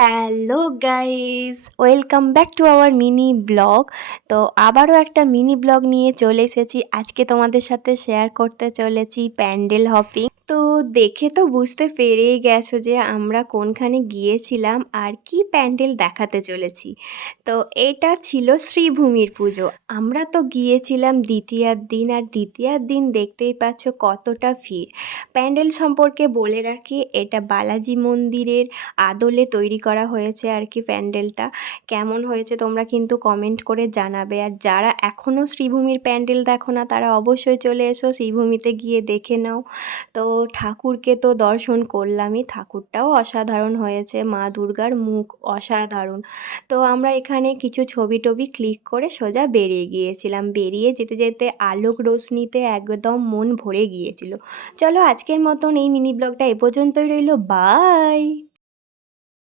Hello guys, welcome back to our mini blog. তো আবারও একটা মিনি ব্লগ নিয়ে চলে এসেছি। আজকে তোমাদের সাথে শেয়ার করতে চলেছি প্যান্ডেল হপিং। তো দেখে তো বুঝতে পেরেই গেছো যে আমরা কোনখানে গিয়েছিলাম আর কি প্যান্ডেল দেখাতে চলেছি। তো এটা ছিল শ্রীভূমির পুজো। আমরা তো গিয়েছিলাম দ্বিতীয়ার দিন, আর দ্বিতীয়ার দিন দেখতেই পাচ্ছ কতটা ভিড়। প্যান্ডেল সম্পর্কে বলে রাখি, এটা বালাজি মন্দিরের আদলে তৈরি করা হয়েছে আর কি। প্যান্ডেলটা কেমন হয়েছে তোমরা কিন্তু কমেন্ট করে জানাবে। আর যারা এখনও শ্রীভূমির প্যান্ডেল দেখো না তারা অবশ্যই চলে এসো, শ্রীভূমিতে গিয়ে দেখে নাও। তো ঠাকুরকে তো দর্শন করলামই, ঠাকুরটাও অসাধারণ হয়েছে, মা দুর্গার মুখ অসাধারণ। তো আমরা এখানে কিছু ছবি টবি ক্লিক করে সোজা বেরিয়ে গিয়েছিলাম। বেরিয়ে যেতে যেতে আলোক রোশনিতে একদম মন ভরে গিয়েছিল। চলো আজকের মতন এই মিনি ব্লগটা এ পর্যন্তই রইল। বাই।